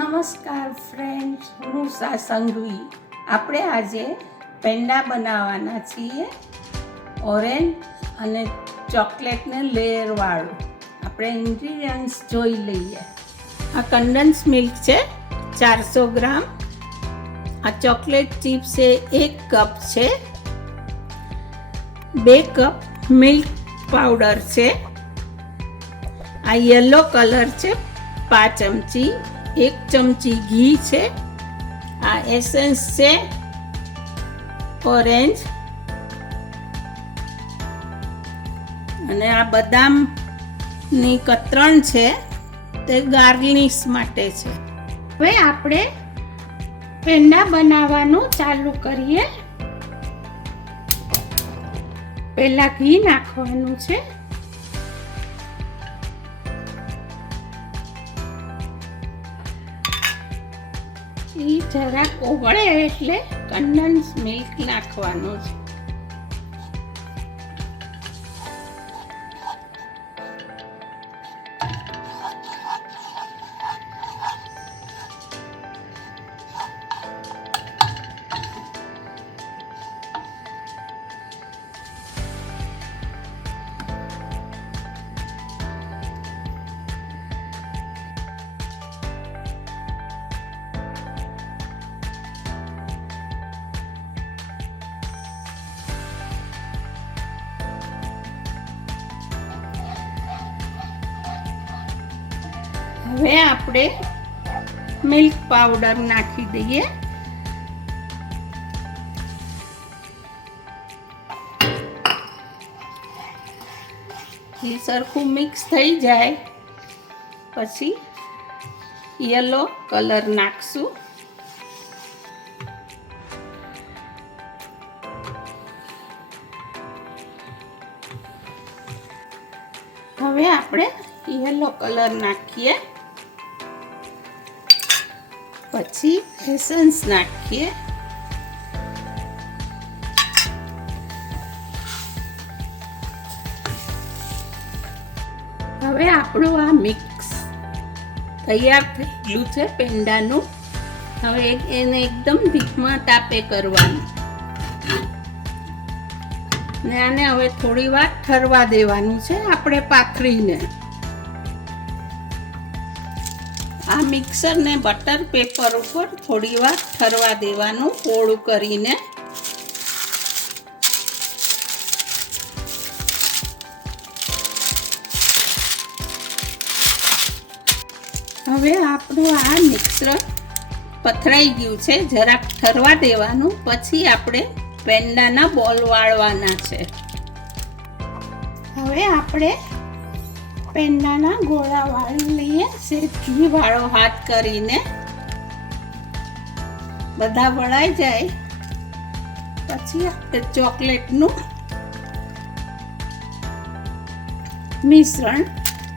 નમસ્કાર ફ્રેન્ડ્સ, હું ઉષા સંઘવી. આપણે આજે પેંડા બનાવવાના છીએ, ઓરેન્જ અને ચોકલેટને લેયરવાળું. આપણે ઇન્ગ્રીડિયન્ટ્સ જોઈ લઈએ. આ કન્ડન્સ મિલ્ક છે 400 ગ્રામ. આ ચોકલેટ ચિપ્સ એ 1 કપ છે. 2 કપ મિલ્ક પાવડર છે. આ યલો કલર છે 5 ચમચી. 1 ચમચી ઘી છે. આ એસેન્સ છે ઓરેન્જ. અને આ બદામની કતરણ છે, તે ગાર્નિશ માટે છે. હવે આપણે પેંડા બનાવવાનું ચાલુ કરીએ. પહેલા ઘી નાખવાનું છે. એ જરાક ઓગળે એટલે કન્ડન્સ મિલ્ક નાખવાનું છે. હવે આપણે મિલ્ક પાવડર નાખી દઈએ. એ સરખું મિક્સ થઈ જાય પછી યલો કલર નાખશું. હવે આપણે યલો કલર નાખીએ. પછી એસન્સ નાખીએ. હવે આપણું આ મિક્સ તૈયાર થઈ ગયું છે પેંડાનું. હવે એને એકદમ ધીમા તાપે કરવાનું ને આને હવે થોડી વાર ઠરવા દેવાનું છે આપણે પાથરીને. આ મિક્સરને બટર પેપર ઉપર થોડી વાર ઠરવા દેવાનું પોળું કરીને. હવે આપણું આ મિક્સર પથરાઈ ગયું છે, જરાક ઠરવા દેવાનું. પછી આપણે પેંડાના બોલ વાળવાના છે. હવે આપણે પેંડાના ગોળા વાળી લઈએ. ઘી વાળો હાથ કરીને બધા વળાઈ જાય પછી આપણે ચોકલેટનું મિશ્રણ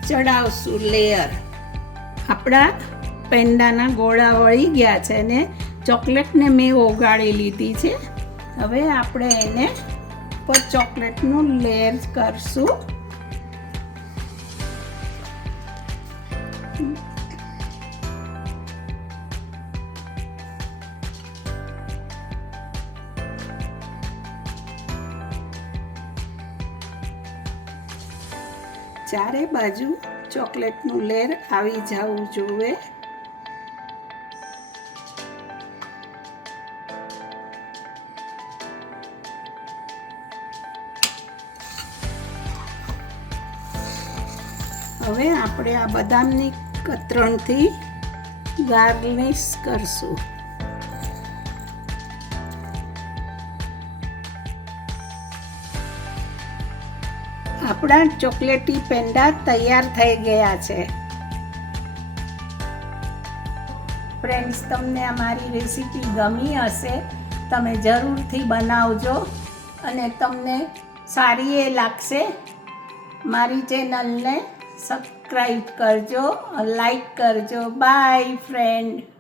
ચડાવશું લેયર. આપણા પેંડાના ગોળા વળી ગયા છે ને ચોકલેટને મેં ઓગાળી લીધી છે. હવે આપણે એને પર ચોકલેટનું લેયર કરશું. ચારે બાજુ ચોકલેટનું લેયર આવી જવું જોઈએ. હવે આપણે આ બદામની કતરણથી ગાર્નિશ કરશું. આપણા ચોકલેટી પેંડા તૈયાર થઈ ગયા છે. ફ્રેન્ડ્સ, તમને અમારી રેસીપી ગમી હશે. તમે જરૂરથી બનાવજો અને તમને સારી એ લાગશે. મારી ચેનલને સબસ્ક્રાઈબ કરજો, લાઈક કરજો. By friend.